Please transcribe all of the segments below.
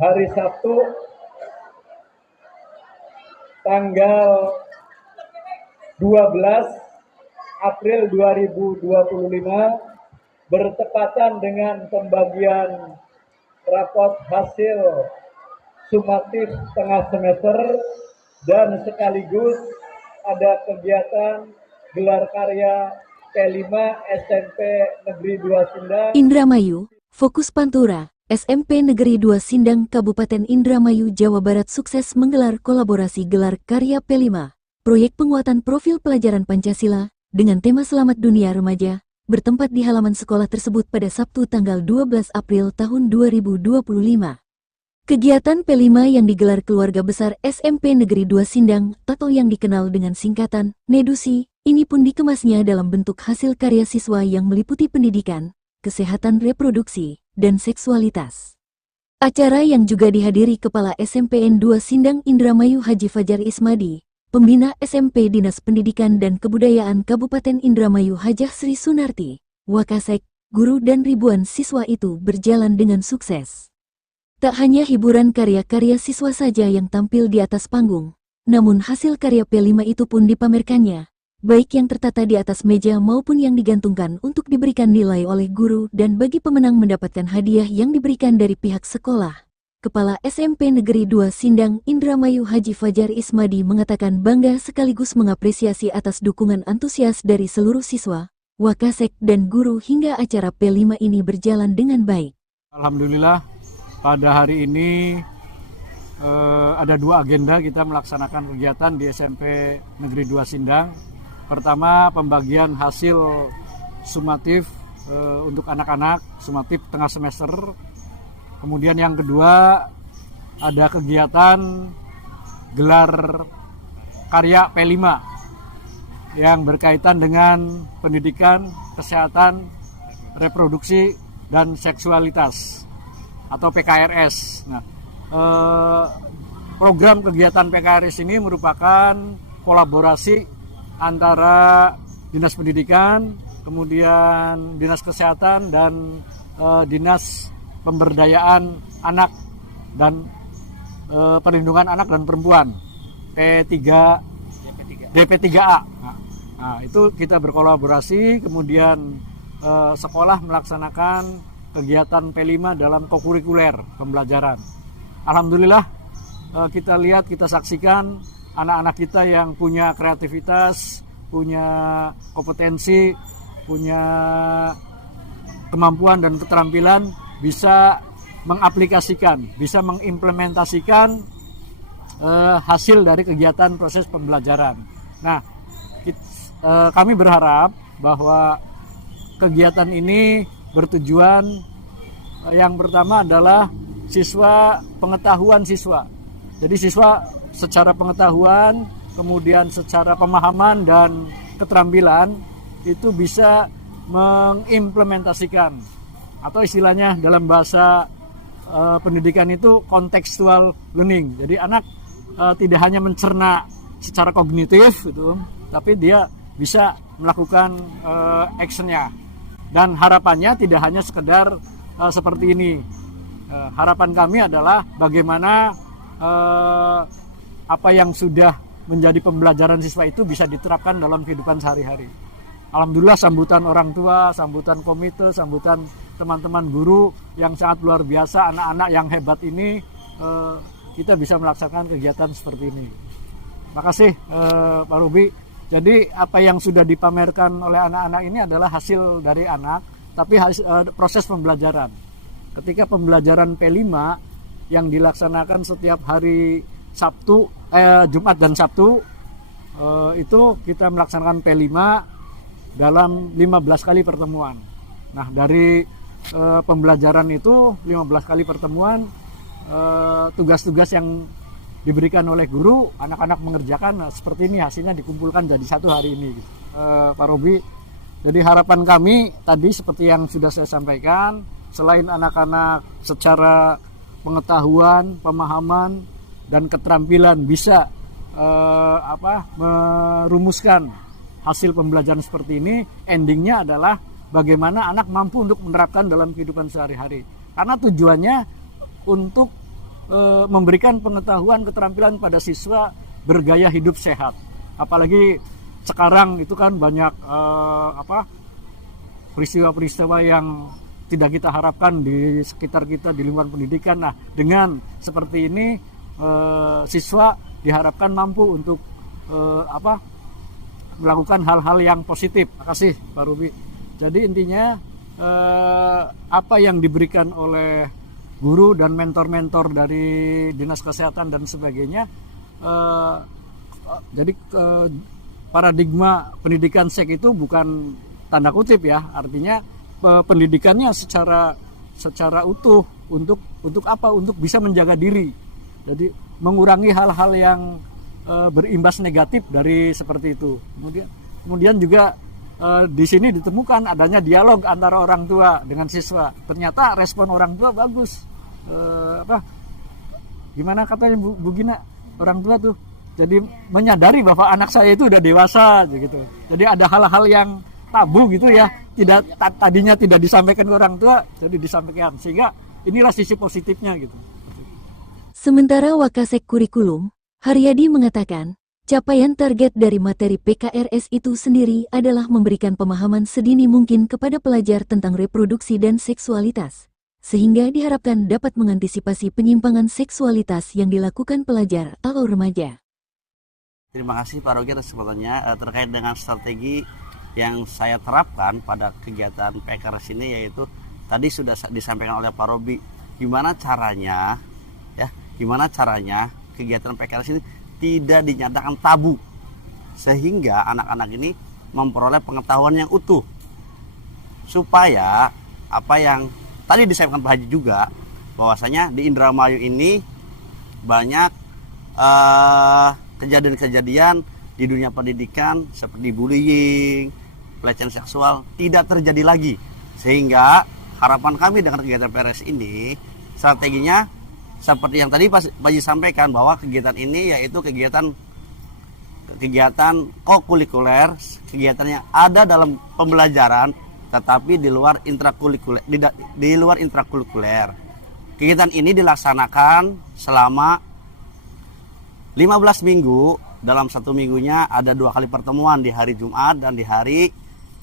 hari Sabtu tanggal 12 April 2025 bertepatan dengan pembagian rapot hasil sumatif tengah semester dan sekaligus ada kegiatan gelar karya P5 SMP Negeri 2 Sindang. Indramayu, Fokus Pantura, SMP Negeri 2 Sindang Kabupaten Indramayu, Jawa Barat sukses menggelar kolaborasi gelar karya P5, proyek penguatan profil pelajaran Pancasila, dengan tema Selamat Dunia Remaja, bertempat di halaman sekolah tersebut pada Sabtu tanggal 12 April tahun 2025. Kegiatan P5 yang digelar keluarga besar SMP Negeri 2 Sindang atau yang dikenal dengan singkatan NEDUSI, ini pun dikemasnya dalam bentuk hasil karya siswa yang meliputi pendidikan, kesehatan reproduksi, dan seksualitas. Acara yang juga dihadiri Kepala SMPN 2 Sindang Indramayu Haji Fajar Ismadi, Pembina SMP Dinas Pendidikan dan Kebudayaan Kabupaten Indramayu Hajah Sri Sunarti, Wakasek, guru dan ribuan siswa itu berjalan dengan sukses. Tak hanya hiburan karya-karya siswa saja yang tampil di atas panggung, namun hasil karya P5 itu pun dipamerkannya, baik yang tertata di atas meja maupun yang digantungkan untuk diberikan nilai oleh guru dan bagi pemenang mendapatkan hadiah yang diberikan dari pihak sekolah. Kepala SMP Negeri 2 Sindang Indramayu Haji Fajar Ismadi mengatakan bangga sekaligus mengapresiasi atas dukungan antusias dari seluruh siswa, Wakasek dan guru hingga acara P5 ini berjalan dengan baik. Alhamdulillah pada hari ini ada dua agenda kita melaksanakan kegiatan di SMP Negeri 2 Sindang. Pertama, pembagian hasil sumatif untuk anak-anak, sumatif tengah semester. Kemudian yang kedua, ada kegiatan gelar karya P5 yang berkaitan dengan pendidikan, kesehatan, reproduksi, dan seksualitas atau PKRS. Nah, program kegiatan PKRS ini merupakan kolaborasi antara Dinas Pendidikan, kemudian Dinas Kesehatan, dan Dinas Pemberdayaan Anak dan Perlindungan Anak dan Perempuan DP3A. Nah, itu kita berkolaborasi, kemudian sekolah melaksanakan kegiatan P5 dalam kokurikuler pembelajaran. Alhamdulillah kita lihat, kita saksikan anak-anak kita yang punya kreativitas, punya kompetensi, punya kemampuan dan keterampilan bisa mengaplikasikan, bisa mengimplementasikan hasil dari kegiatan proses pembelajaran. Nah, kami berharap bahwa kegiatan ini bertujuan yang pertama adalah pengetahuan siswa. Jadi siswa secara pengetahuan, kemudian secara pemahaman dan keterampilan itu bisa mengimplementasikan, atau istilahnya dalam bahasa pendidikan itu contextual learning. Jadi anak tidak hanya mencerna secara kognitif gitu, tapi dia bisa melakukan actionnya. Dan harapannya tidak hanya sekedar seperti ini. Harapan kami adalah bagaimana apa yang sudah menjadi pembelajaran siswa itu bisa diterapkan dalam kehidupan sehari-hari. Alhamdulillah sambutan orang tua, sambutan komite, sambutan teman-teman guru yang sangat luar biasa, anak-anak yang hebat ini, kita bisa melaksanakan kegiatan seperti ini. Terima kasih Pak Ruby. Jadi apa yang sudah dipamerkan oleh anak-anak ini adalah hasil dari anak, tapi proses pembelajaran. Ketika pembelajaran P5 yang dilaksanakan setiap hari Jumat dan Sabtu, itu kita melaksanakan P5 dalam 15 kali pertemuan. Nah, dari pembelajaran itu 15 kali pertemuan, tugas-tugas yang diberikan oleh guru, anak-anak mengerjakan. Nah, seperti ini hasilnya dikumpulkan jadi satu hari ini, Pak Robi. Jadi harapan kami tadi seperti yang sudah saya sampaikan, selain anak-anak secara pengetahuan, pemahaman, dan keterampilan bisa merumuskan hasil pembelajaran seperti ini, endingnya adalah bagaimana anak mampu untuk menerapkan dalam kehidupan sehari-hari. Karena tujuannya untuk memberikan pengetahuan keterampilan pada siswa bergaya hidup sehat. Apalagi sekarang itu kan banyak peristiwa-peristiwa yang tidak kita harapkan di sekitar kita di lingkungan pendidikan. Nah, dengan seperti ini siswa diharapkan mampu untuk melakukan hal-hal yang positif. Terima kasih Pak Ruby. Jadi intinya apa yang diberikan oleh guru dan mentor-mentor dari dinas kesehatan dan sebagainya, jadi paradigma pendidikan seks itu bukan tanda kutip ya, artinya pendidikannya secara utuh untuk apa? Untuk bisa menjaga diri. Jadi mengurangi hal-hal yang berimbas negatif dari seperti itu. Kemudian juga di sini ditemukan adanya dialog antara orang tua dengan siswa. Ternyata respon orang tua bagus. Gimana katanya Bu Gina, orang tua tuh jadi menyadari bahwa anak saya itu udah dewasa gitu. Jadi ada hal-hal yang tabu gitu ya, tadinya tidak disampaikan ke orang tua, jadi disampaikan, sehingga inilah sisi positifnya gitu. Sementara Wakasek Kurikulum, Haryadi mengatakan, capaian target dari materi PKRS itu sendiri adalah memberikan pemahaman sedini mungkin kepada pelajar tentang reproduksi dan seksualitas, sehingga diharapkan dapat mengantisipasi penyimpangan seksualitas yang dilakukan pelajar atau remaja. Terima kasih Pak Rogi atas kesempatannya terkait dengan strategi yang saya terapkan pada kegiatan PKRS ini, yaitu tadi sudah disampaikan oleh Pak Robi gimana caranya kegiatan PKRS ini tidak dinyatakan tabu sehingga anak-anak ini memperoleh pengetahuan yang utuh, supaya apa yang tadi disampaikan Pak Haji juga, bahwasanya di Indramayu ini banyak kejadian-kejadian di dunia pendidikan seperti bullying, pelecehan seksual tidak terjadi lagi. Sehingga harapan kami dengan kegiatan PKRS ini, strateginya seperti yang tadi Pak Haji sampaikan, bahwa kegiatan ini yaitu kegiatan kokurikuler, kegiatan yang ada dalam pembelajaran tetapi di luar intrakurikuler. Kegiatan ini dilaksanakan selama 15 minggu. Dalam satu minggunya ada 2 kali pertemuan, di hari Jumat dan di hari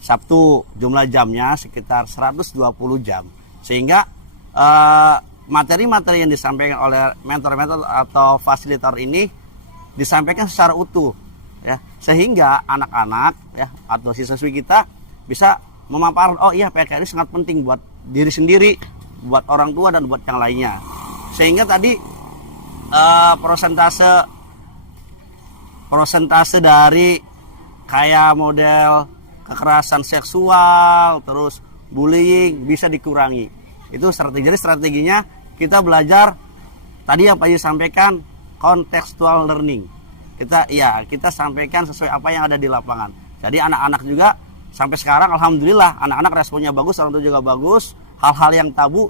Sabtu. Jumlah jamnya sekitar 120 jam. Sehingga materi-materi yang disampaikan oleh mentor-mentor atau fasilitator ini disampaikan secara utuh, ya, sehingga anak-anak ya atau siswa-siswi kita bisa memaparkan, oh iya PKR ini sangat penting buat diri sendiri, buat orang tua dan buat yang lainnya. Sehingga tadi persentase dari kayak model kekerasan seksual, terus bullying bisa dikurangi. Itu strateginya kita belajar tadi yang Pak Haji sampaikan, contextual learning. Kita sampaikan sesuai apa yang ada di lapangan. Jadi anak-anak juga sampai sekarang alhamdulillah anak-anak responnya bagus, orang tua juga bagus. Hal-hal yang tabu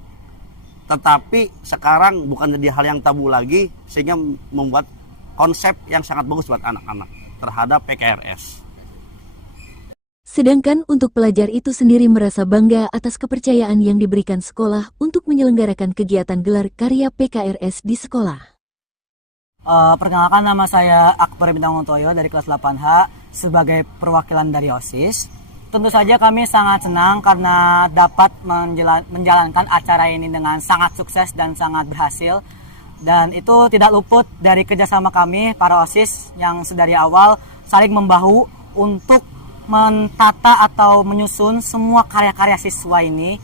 tetapi sekarang bukan jadi hal yang tabu lagi, sehingga membuat konsep yang sangat bagus buat anak-anak terhadap PKRS. Sedangkan untuk pelajar itu sendiri merasa bangga atas kepercayaan yang diberikan sekolah untuk menyelenggarakan kegiatan gelar karya PKRS di sekolah. Perkenalkan, nama saya Akbar Bintang Untoyo dari kelas 8H sebagai perwakilan dari OSIS. Tentu saja kami sangat senang karena dapat menjalankan acara ini dengan sangat sukses dan sangat berhasil. Dan itu tidak luput dari kerjasama kami, para OSIS, yang sedari awal saling membahu untuk mentata atau menyusun semua karya-karya siswa ini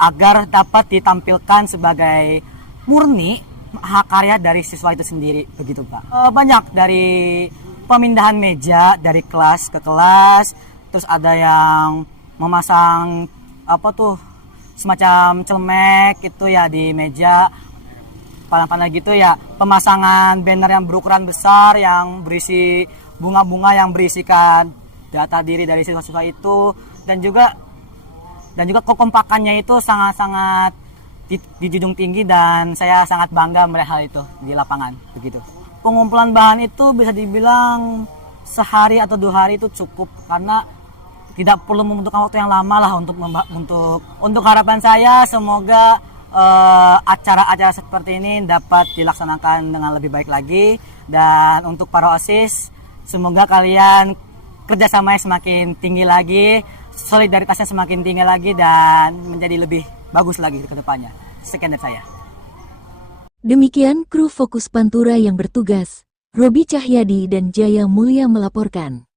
agar dapat ditampilkan sebagai murni hak karya dari siswa itu sendiri, begitu Pak. Banyak dari pemindahan meja dari kelas ke kelas, terus ada yang memasang semacam celemek itu ya di meja, panah-panah gitu ya, pemasangan banner yang berukuran besar yang berisi bunga-bunga yang berisikan data diri dari siswa-siswa itu, dan juga kekompakannya itu sangat-sangat dijunjung tinggi, dan saya sangat bangga melihat hal itu di lapangan begitu. Pengumpulan bahan itu bisa dibilang sehari atau 2 hari itu cukup, karena tidak perlu membutuhkan waktu yang lama lah untuk harapan saya semoga acara-acara seperti ini dapat dilaksanakan dengan lebih baik lagi. Dan untuk para OSIS, semoga kalian kerjasamanya semakin tinggi lagi, solidaritasnya semakin tinggi lagi, dan menjadi lebih bagus lagi ke depannya. Sekian dari saya. Demikian kru Fokus Pantura yang bertugas, Robi Cahyadi dan Jaya Mulia melaporkan.